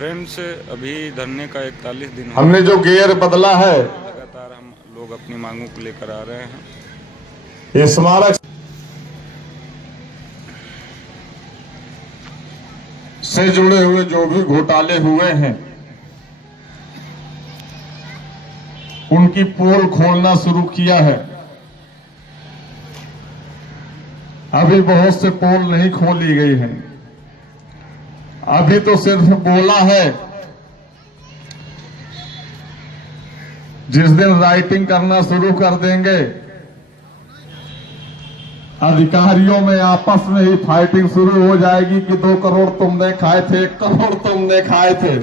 Friends, अभी धरने का 41 दिन हमने जो गियर बदला है, लगातार हम लोग अपनी मांगों को लेकर आ रहे हैं। स्मारक से जुड़े हुए जो भी घोटाले हुए हैं उनकी पोल खोलना शुरू किया है। अभी बहुत से पोल नहीं खोली गई हैं। अभी तो सिर्फ बोला है। जिस दिन राइटिंग करना शुरू कर देंगे, अधिकारियों में आपस में ही फाइटिंग शुरू हो जाएगी कि 2 करोड़ तुमने खाए थे, 1 करोड़ तुमने खाए थे।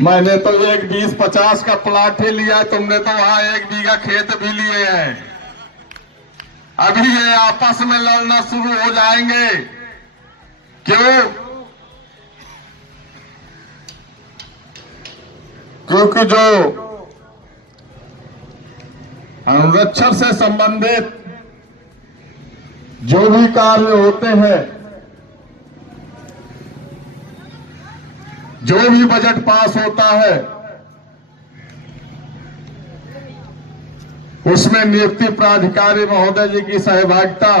मैंने तो एक 20-50 का प्लाट ही लिया, तुमने तो वहां 1 बीघा खेत भी लिए हैं। अभी ये आपस में लड़ना शुरू हो जाएंगे। क्यों? क्योंकि जो अनुरक्षण से संबंधित जो भी कार्य होते हैं, जो भी बजट पास होता है, उसमें नियुक्ति प्राधिकारी महोदय जी की सहभागिता,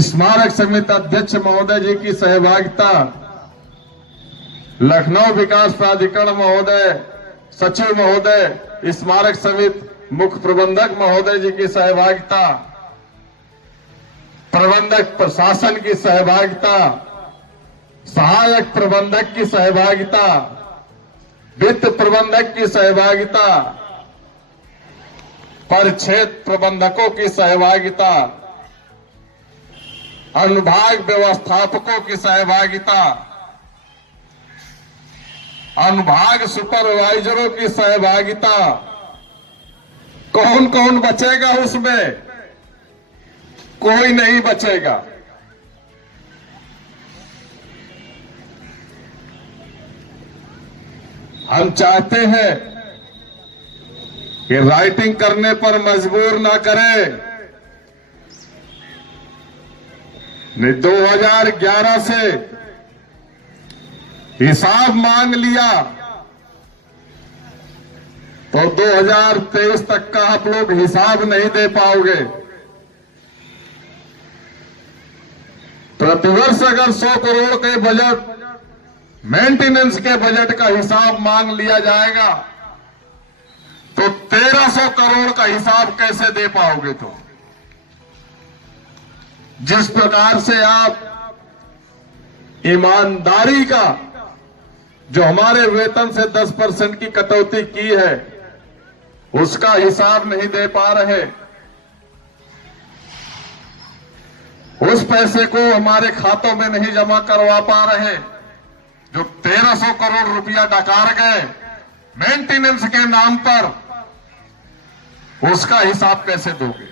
स्मारक समिति अध्यक्ष महोदय जी की सहभागिता, लखनऊ विकास प्राधिकरण महोदय, सचिव महोदय, स्मारक समिति मुख्य प्रबंधक महोदय जी की सहभागिता, प्रबंधक प्रशासन की सहभागिता, सहायक प्रबंधक की सहभागिता, वित्त प्रबंधक की सहभागिता, परिक्षेत्र प्रबंधकों की सहभागिता, अनुभाग व्यवस्थापकों की सहभागिता, अनुभाग सुपरवाइजरों की सहभागिता। कौन कौन बचेगा उसमें? कोई नहीं बचेगा। हम चाहते हैं कि राइटिंग करने पर मजबूर ना करें। 2011 से हिसाब मांग लिया तो 2023 तक का आप लोग हिसाब नहीं दे पाओगे। प्रतिवर्ष अगर 100 करोड़ के बजट, मेंटेनेंस के बजट का हिसाब मांग लिया जाएगा तो 1300 करोड़ का हिसाब कैसे दे पाओगे? तो जिस प्रकार से आप ईमानदारी का जो हमारे वेतन से 10% की कटौती की है, उसका हिसाब नहीं दे पा रहे। उस पैसे को हमारे खातों में नहीं जमा करवा पा रहे। जो 1300 करोड़ रुपया डकार गए मेंटेनेंस के नाम पर, उसका हिसाब कैसे दोगे?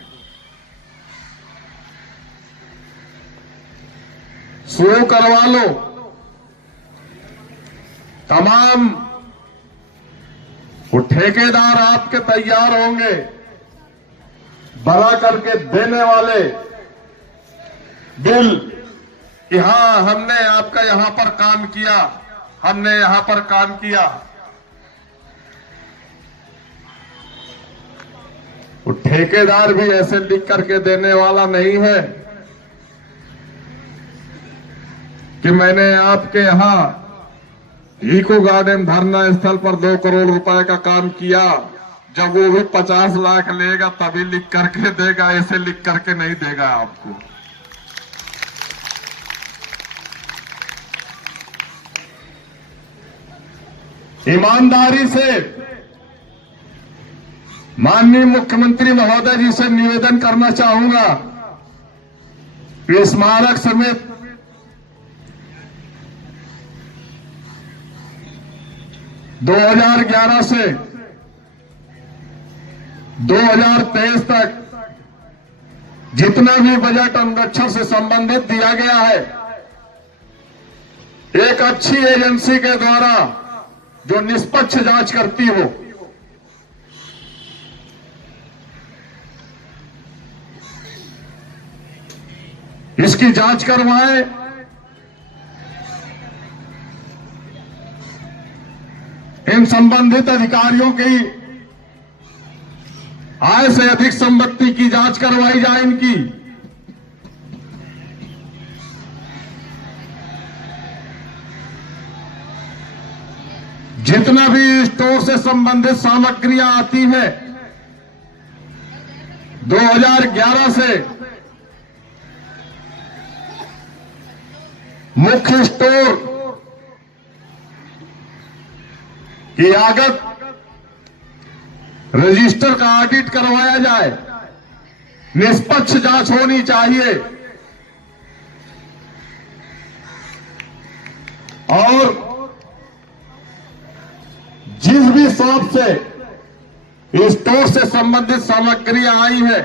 शुरू करवा लो। तमाम वो ठेकेदार आपके तैयार होंगे बना करके देने वाले बिल कि हां, हमने आपका यहां पर काम किया, हमने यहां पर काम किया। वो ठेकेदार भी ऐसे लिख करके देने वाला नहीं है कि मैंने आपके यहां इको गार्डन धरना स्थल पर 2 करोड़ रुपए का काम किया, जब वो भी 50 लाख लेगा तभी लिख करके देगा। ऐसे लिख करके नहीं देगा आपको। ईमानदारी से माननीय मुख्यमंत्री महोदय जी से निवेदन करना चाहूंगा कि स्मारक समिति दो 2011 से 2023 तक जितना भी बजट अनुरक्षण से संबंधित दिया गया है, एक अच्छी एजेंसी के द्वारा जो निष्पक्ष जांच करती हो, इसकी जांच करवाएं। इन संबंधित अधिकारियों की आय से अधिक संपत्ति की जांच करवाई जाए इनकी। जितना भी स्टोर से संबंधित सामग्रियां आती हैं 2011 से मुख्य स्टोर की आगत रजिस्टर का ऑडिट करवाया जाए। निष्पक्ष जांच होनी चाहिए और जिस भी शॉप से स्टोर से संबंधित सामग्रियां आई है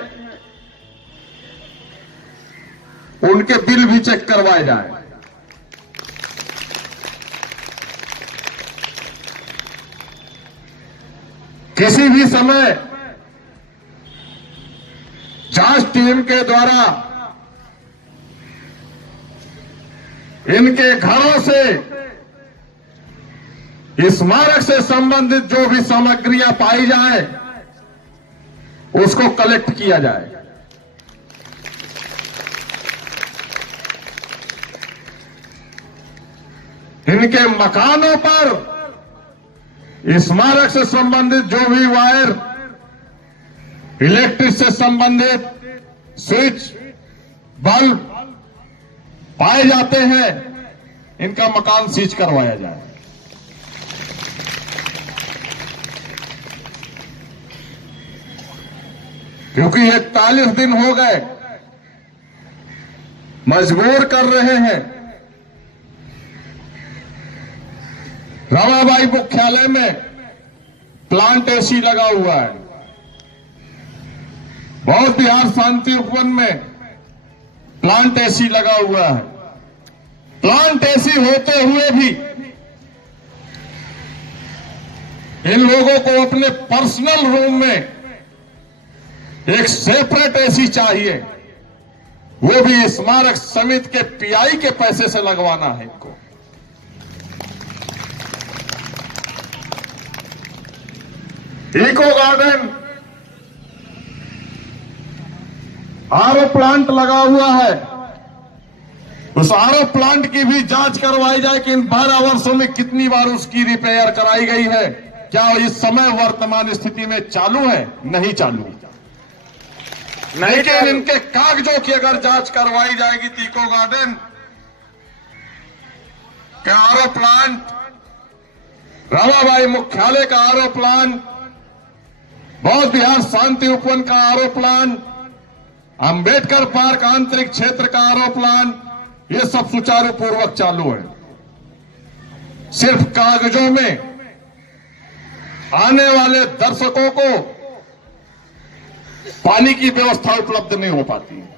उनके बिल भी चेक करवाए जाए। किसी भी समय जांच टीम के द्वारा इनके घरों से स्मारक से संबंधित जो भी सामग्रियां पाई जाए उसको कलेक्ट किया जाए। इनके मकानों पर स्मारक से संबंधित जो भी वायर, इलेक्ट्रिक से संबंधित स्विच, बल्ब पाए जाते हैं, इनका मकान सीज करवाया जाए। क्योंकि 41 दिन हो गए मजबूर कर रहे हैं। रमाबाई मुख्यालय में प्लांट एसी लगा हुआ है। बौद्ध विहार शांति उपवन में प्लांट एसी लगा हुआ है। प्लांट एसी होते हुए भी इन लोगों को अपने पर्सनल रूम में एक सेपरेट एसी चाहिए, वो भी स्मारक समिति के पीआई के पैसे से लगवाना है इनको। इको गार्डन आरओ प्लांट लगा हुआ है, उस आरओ प्लांट की भी जांच करवाई जाए कि इन 12 वर्षों में कितनी बार उसकी रिपेयर कराई गई है। क्या इस समय वर्तमान स्थिति में चालू है? नहीं चालू। लेकिन इनके कागजों की अगर जांच करवाई जाएगी तो इको गार्डन का आरओ प्लांट, रमाबाई मुख्यालय का आरओ प्लांट, बौद्ध विहार शांति उपवन का आरओ प्लांट, अंबेडकर पार्क आंतरिक क्षेत्र का आरओ प्लांट, ये सब सुचारू पूर्वक चालू है। सिर्फ कागजों में आने वाले दर्शकों को पानी की व्यवस्था उपलब्ध नहीं हो पाती है।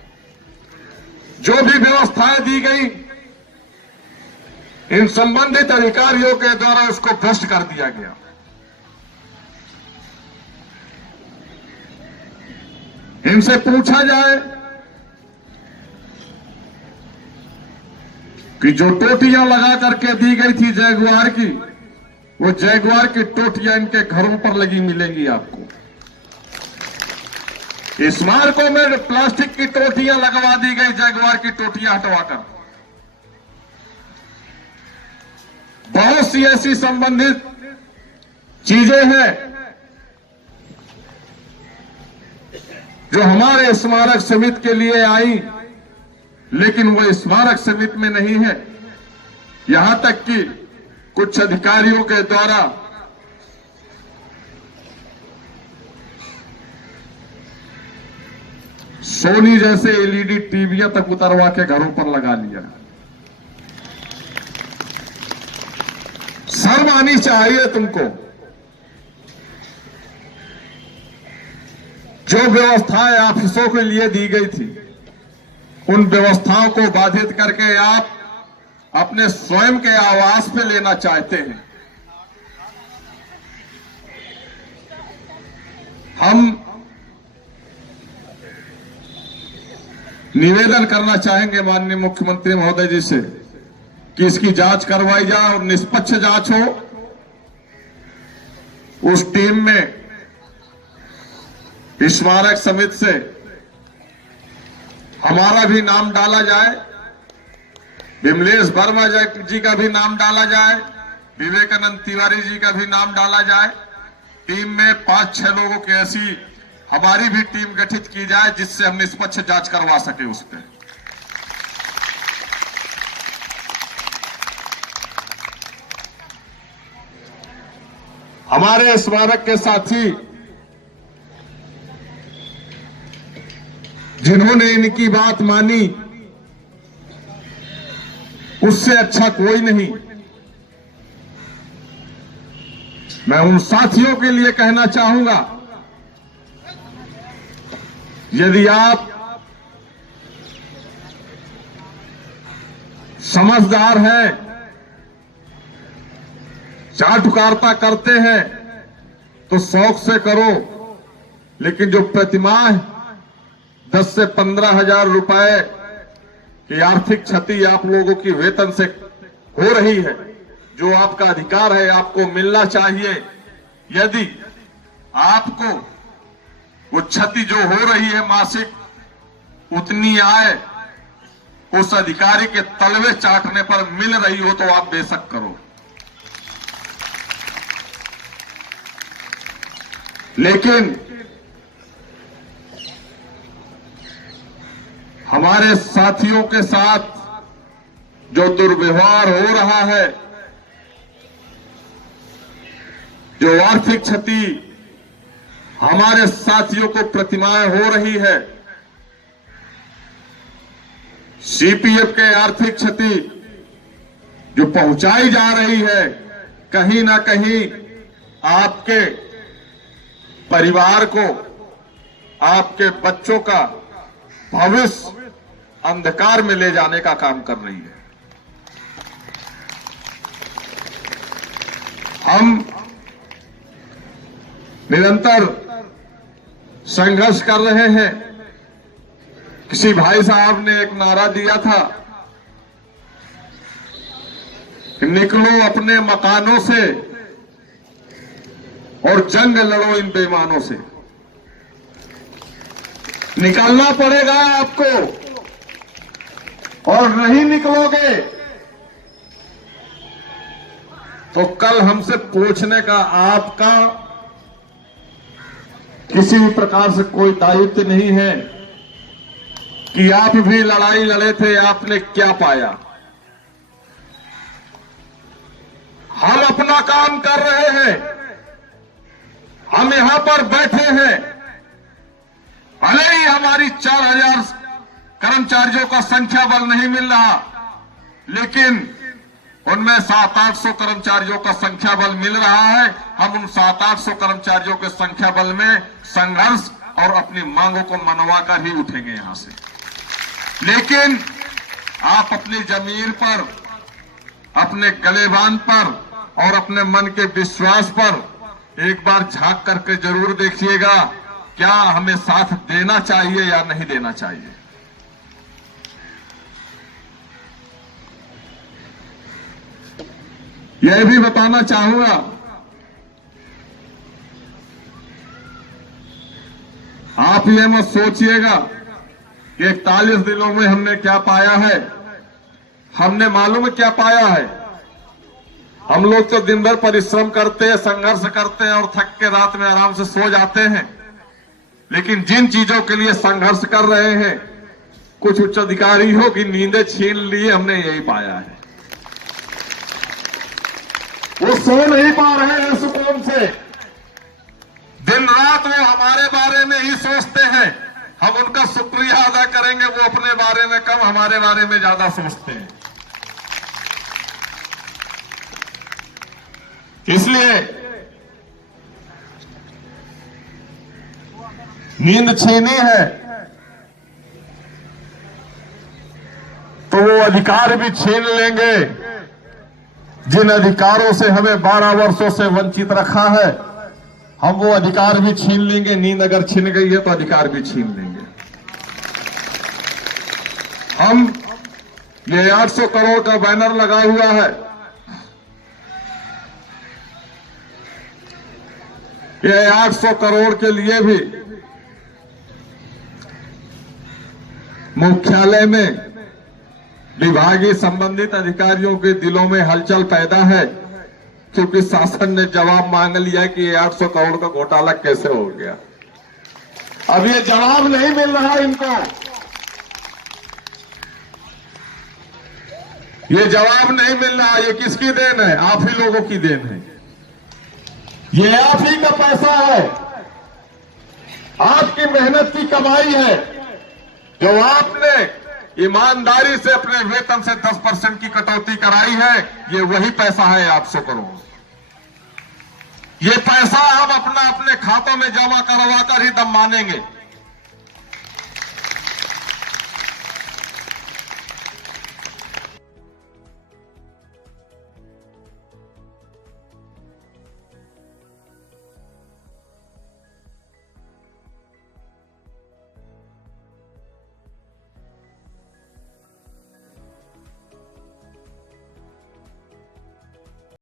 जो भी व्यवस्थाएं दी गई इन संबंधित अधिकारियों के द्वारा उसको भ्रष्ट कर दिया गया। इनसे पूछा जाए कि जो टोटियां लगा करके दी गई थी जैगुआर की, वो जैगुआर की टोटियां इनके घरों पर लगी मिलेंगी आपको। स्मारकों में प्लास्टिक की टोटियां लगवा दी गई, जैगुआर की टोटियां हटवाकर। बहुत सी ऐसी संबंधित चीजें हैं जो हमारे स्मारक समिति के लिए आई, लेकिन वो स्मारक समिति में नहीं है। यहां तक कि कुछ अधिकारियों के द्वारा सोनी जैसे एलईडी टीवियां तक उतरवा के घरों पर लगा लिया। शर्म आनी चाहिए तुमको। जो व्यवस्थाएं ऑफिसों के लिए दी गई थी, उन व्यवस्थाओं को बाधित करके आप अपने स्वयं के आवास पे लेना चाहते हैं। हम निवेदन करना चाहेंगे माननीय मुख्यमंत्री महोदय जी से कि इसकी जांच करवाई जाए और निष्पक्ष जांच हो। उस टीम में स्मारक समिति से हमारा भी नाम डाला जाए, विमलेश वर्मा जी का भी नाम डाला जाए, विवेकानंद तिवारी जी का भी नाम डाला जाए। टीम में 5-6 लोगों की ऐसी हमारी भी टीम गठित की जाए जिससे हम निष्पक्ष जांच करवा सके उस पर। हमारे स्मारक के साथी जिन्होंने इनकी बात मानी उससे अच्छा कोई नहीं। मैं उन साथियों के लिए कहना चाहूंगा, यदि आप समझदार हैं, चाटुकारिता करते हैं तो शौक से करो, लेकिन जो प्रतिमाह 10 से 15 हजार रुपए की आर्थिक क्षति आप लोगों की वेतन से हो रही है, जो आपका अधिकार है, आपको मिलना चाहिए। यदि आपको वो क्षति जो हो रही है मासिक उतनी आय उस अधिकारी के तलवे चाटने पर मिल रही हो तो आप बेशक करो, लेकिन हमारे साथियों के साथ जो दुर्व्यवहार हो रहा है, जो आर्थिक क्षति हमारे साथियों को प्रतिमाएं हो रही है, सीपीएफ के आर्थिक क्षति जो पहुंचाई जा रही है, कहीं ना कहीं आपके परिवार को, आपके बच्चों का भविष्य अंधकार में ले जाने का काम कर रही है। हम निरंतर संघर्ष कर रहे हैं। किसी भाई साहब ने एक नारा दिया था कि निकलो अपने मकानों से और जंग लड़ो इन बेईमानों से। निकलना पड़ेगा आपको, और नहीं निकलोगे तो कल हमसे पूछने का आपका किसी भी प्रकार से कोई दायित्व नहीं है कि आप भी लड़ाई लड़े थे, आपने क्या पाया। हम अपना काम कर रहे हैं, हम यहां पर बैठे हैं। भले ही हमारी 4000 कर्मचारियों का संख्या बल नहीं मिल रहा, लेकिन उनमें 700-800 कर्मचारियों का संख्या बल मिल रहा है। हम उन 700-800 कर्मचारियों के संख्या बल में संघर्ष और अपनी मांगों को मनवा कर ही उठेंगे यहां से। लेकिन आप अपनी जमीर पर, अपने गलेबान पर और अपने मन के विश्वास पर एक बार झांक करके जरूर देखिएगा, क्या हमें साथ देना चाहिए या नहीं देना चाहिए। यह भी बताना चाहूंगा, आप ये मत सोचिएगा कि 41 दिनों में हमने क्या पाया है। हमने मालूम है क्या पाया है। हम लोग तो दिन भर परिश्रम करते हैं, संघर्ष करते हैं और थक के रात में आराम से सो जाते हैं, लेकिन जिन चीजों के लिए संघर्ष कर रहे हैं, कुछ उच्च अधिकारियों की नींदें छीन ली, हमने यही पाया है। वो सो नहीं पा रहे हैं सुकून से, दिन रात वो हमारे बारे में ही सोचते हैं। हम उनका शुक्रिया अदा करेंगे, वो अपने बारे में कम, हमारे बारे में ज्यादा सोचते हैं। इसलिए नींद छीनी है तो वो अधिकार भी छीन लेंगे जिन अधिकारों से हमें 12 वर्षों से वंचित रखा है। हम वो अधिकार भी छीन लेंगे। नींद अगर छिन गई है तो अधिकार भी छीन लेंगे। हम ये 800 करोड़ का बैनर लगा हुआ है। ये 800 करोड़ के लिए भी मुख्यालय में विभागीय संबंधित अधिकारियों के दिलों में हलचल पैदा है, क्योंकि शासन ने जवाब मांग लिया कि ये 800 करोड़ का घोटाला कैसे हो गया। अब ये जवाब नहीं मिल रहा इनको, ये जवाब नहीं मिल रहा। ये किसकी देन है? आप ही लोगों की देन है। ये आप ही का पैसा है, आपकी मेहनत की कमाई है, जो आपने ईमानदारी से अपने वेतन से 10% की कटौती कराई है। ये वही पैसा है 800 करोड़। ये पैसा हम अपने खातों में जमा करवा कर ही दम मानेंगे।